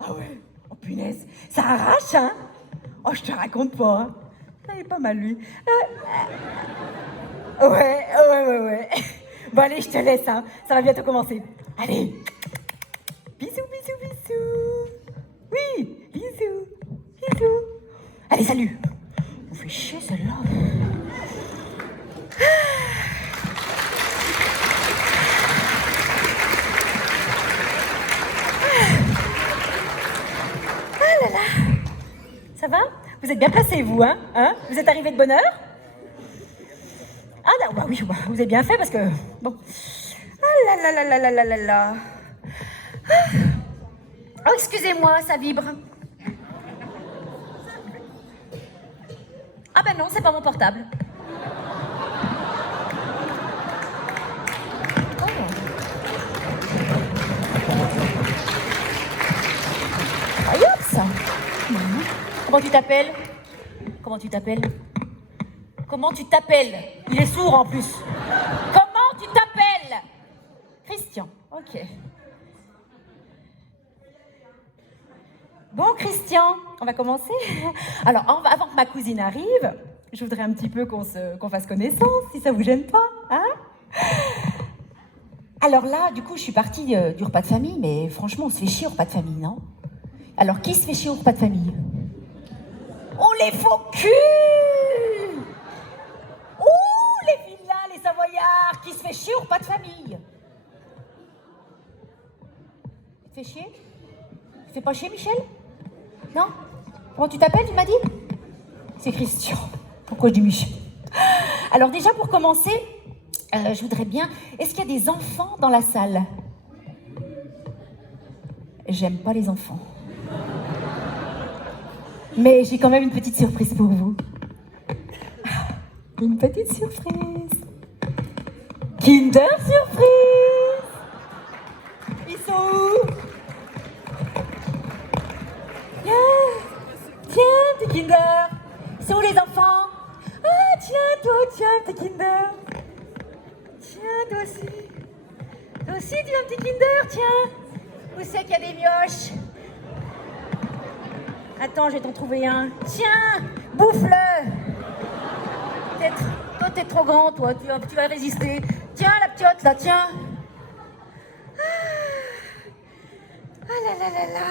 Ah ouais, oh punaise, ça arrache, hein? Oh, je te raconte pas, hein? Il est pas mal, lui. Ouais. Bon, allez, je te laisse, hein. Ça va bientôt commencer. Allez. Bisous. Oui, bisous. Allez, salut. On fait chier, celle-là. Ah là là. Ça va? Vous êtes bien placés, vous, hein? Vous êtes arrivés de bonne heure? Ah là, bah oui, bah, vous avez bien fait parce que... Bon. Ah là. Oh, excusez-moi, ça vibre. Ah ben non, c'est pas mon portable. Oh. Incroyable, ça. Comment tu t'appelles? Comment tu t'appelles? Il est sourd en plus. Comment tu t'appelles? Christian, ok. Bon, Christian, on va commencer. Alors, avant que ma cousine arrive, je voudrais un petit peu qu'on fasse connaissance, si ça vous gêne pas, hein? Alors là, du coup, je suis partie du repas de famille, mais franchement, on se fait chier au repas de famille, non? Alors, qui se fait chier au repas de famille? Oh, les faux culs! Ouh, les villas, les savoyards! Qui se fait chier au repas de famille? Tu te fais chier? Tu fais pas chier, Michel? Non? Comment tu t'appelles, tu m'as dit? C'est Christian. Pourquoi je dis Michel? Alors déjà, pour commencer, je voudrais bien... Est-ce qu'il y a des enfants dans la salle? J'aime pas les enfants. Mais j'ai quand même une petite surprise pour vous. Une petite surprise. Kinder Surprise! Ils sont où? Tiens, petit Kinder. C'est où les enfants? Ah, tiens, petit Kinder. Tiens, toi aussi. Toi aussi, tu veux un petit Kinder, tiens. Où c'est qu'il y a des mioches? Attends, je vais t'en trouver un. Tiens, bouffe-le. Toi, t'es trop grand, toi. Tu vas résister. Tiens, la p'tiote, là, tiens. Ah là.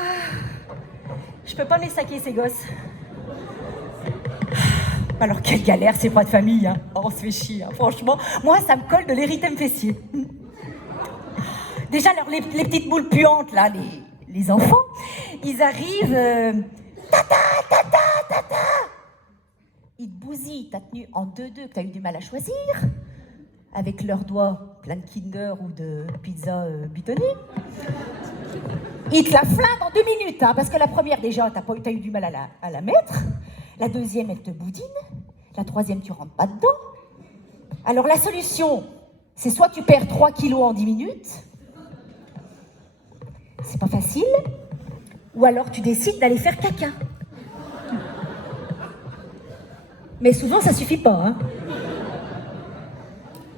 Je peux pas me les saquer, ces gosses. Alors, quelle galère, ces repas de famille, hein. Oh, on se fait chier, hein. Franchement. Moi, ça me colle de l'érythème fessier. Déjà, alors, les petites boules puantes, là, les enfants, ils arrivent... Tata. Ils te bousillent ta tenue en 2-2 que t'as eu du mal à choisir, avec leurs doigts pleins de Kinder ou de pizza bitonnée. Ils te la flinguent en 2 minutes, hein, parce que la première, déjà, t'as eu du mal à la mettre. La deuxième, elle te boudine. La troisième, tu rentres pas dedans. Alors, la solution, c'est soit tu perds 3 kilos en 10 minutes. C'est pas facile. Ou alors, tu décides d'aller faire caca. Mais souvent, ça suffit pas, hein.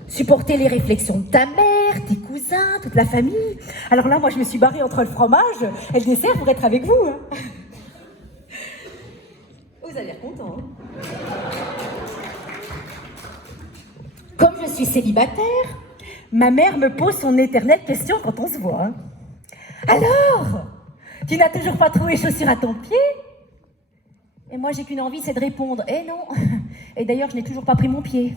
Supporter les réflexions de ta mère, tes cousins, toute la famille. Alors là, moi, je me suis barrée entre le fromage et le dessert pour être avec vous, hein. Vous avez l'air content, hein. Comme je suis célibataire, ma mère me pose son éternelle question quand on se voit, hein. Alors, tu n'as toujours pas trouvé chaussures à ton pied? Et moi, j'ai qu'une envie, c'est de répondre. Eh non. Et d'ailleurs, je n'ai toujours pas pris mon pied.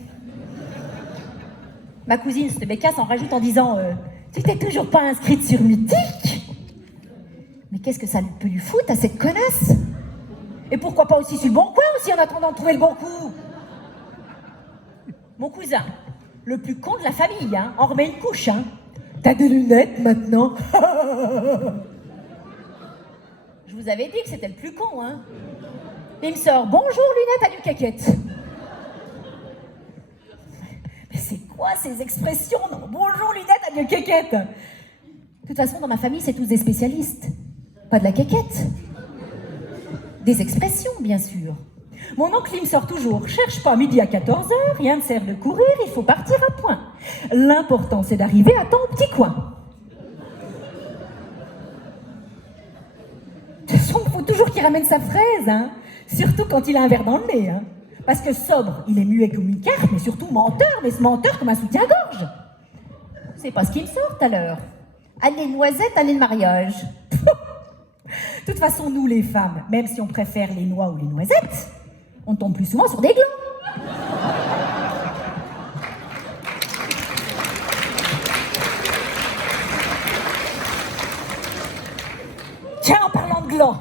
Ma cousine, cette bécasse, en rajoute en disant tu t'es toujours pas inscrite sur Mythique? Mais qu'est-ce que ça peut lui foutre à cette connasse? Et pourquoi pas aussi sur le Bon Coin aussi, en attendant de trouver le bon coup? Mon cousin, le plus con de la famille, hein, en remet une couche, hein. T'as des lunettes maintenant? Je vous avais dit que c'était le plus con, hein. Il me sort bonjour lunettes à du caquette. Mais c'est quoi ces expressions? Non, bonjour lunettes à du caquette. De toute façon, dans ma famille, c'est tous des spécialistes. Pas de la caquette. Des expressions, bien sûr. Mon oncle, il me sort toujours. Cherche pas midi à 14h, rien ne sert de courir, il faut partir à point. L'important, c'est d'arriver à temps au petit coin. faut toujours qu'il ramène sa fraise, hein. Surtout quand il a un verre dans le nez, hein. Parce que sobre, il est muet comme une carpe, mais surtout menteur, mais ce menteur comme un soutien-gorge. C'est pas ce qui me sort tout à l'heure. Année noisette, année de mariage. De toute façon, nous les femmes, même si on préfère les noix ou les noisettes, on tombe plus souvent sur des glands. Tiens, en parlant de glands,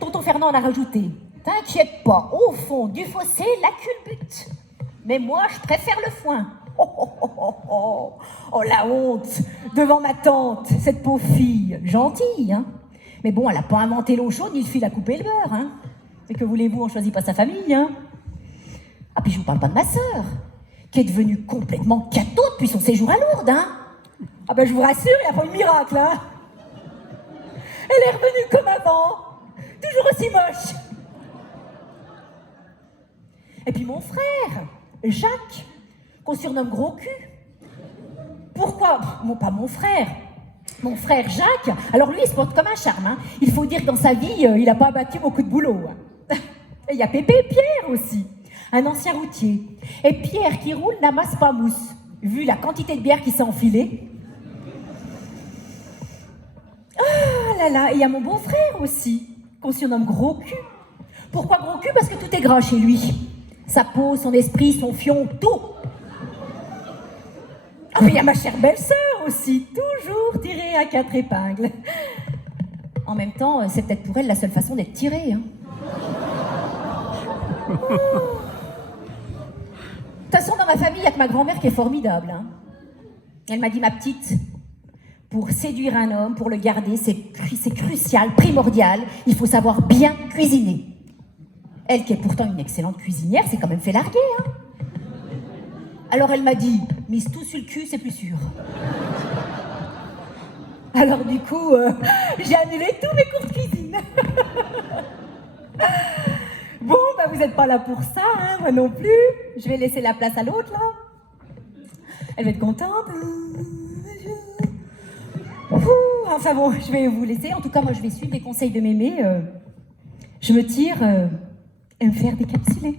tonton Fernand en a rajouté. T'inquiète pas, au fond du fossé, la culbute. Mais moi, je préfère le foin. Oh, la honte devant ma tante, cette pauvre fille, gentille, hein. Mais bon, elle n'a pas inventé l'eau chaude ni le fil à couper le beurre, hein. Et que voulez-vous, on choisit pas sa famille, hein. Ah, puis je vous parle pas de ma sœur, qui est devenue complètement cato depuis son séjour à Lourdes, hein. Ah ben je vous rassure, il n'y a pas eu de miracle, hein. Elle est revenue comme avant, toujours aussi moche. Et puis mon frère, Jacques, qu'on surnomme Gros Cul. Pourquoi? Bon, pas mon frère. Mon frère Jacques, alors lui, il se porte comme un charme, hein. Il faut dire que dans sa vie, il n'a pas abattu beaucoup de boulot, hein. Et il y a Pépé et Pierre aussi, un ancien routier. Et Pierre qui roule n'amasse pas mousse, vu la quantité de bière qu'il s'est enfilée. Ah là là, et il y a mon beau-frère aussi, qu'on surnomme Gros Cul. Pourquoi Gros Cul? Parce que tout est gras chez lui. Sa peau, son esprit, son fion, tout. Ah, mais il y a ma chère belle-sœur aussi, toujours tirée à 4 épingles. En même temps, c'est peut-être pour elle la seule façon d'être tirée, hein. De toute façon, dans ma famille, il n'y a que ma grand-mère qui est formidable, hein. Elle m'a dit, ma petite, pour séduire un homme, pour le garder, c'est crucial, primordial, il faut savoir bien cuisiner. Elle, qui est pourtant une excellente cuisinière, s'est quand même fait larguer, hein. Alors elle m'a dit, mise tout sur le cul, c'est plus sûr. Alors du coup, j'ai annulé tous mes cours de cuisine. Bon, bah vous n'êtes pas là pour ça, hein, moi non plus. Je vais laisser la place à l'autre, là. Elle va être contente. Enfin bon, je vais vous laisser. En tout cas, moi, je vais suivre les conseils de mémé. Je me tire et me faire décapsuler.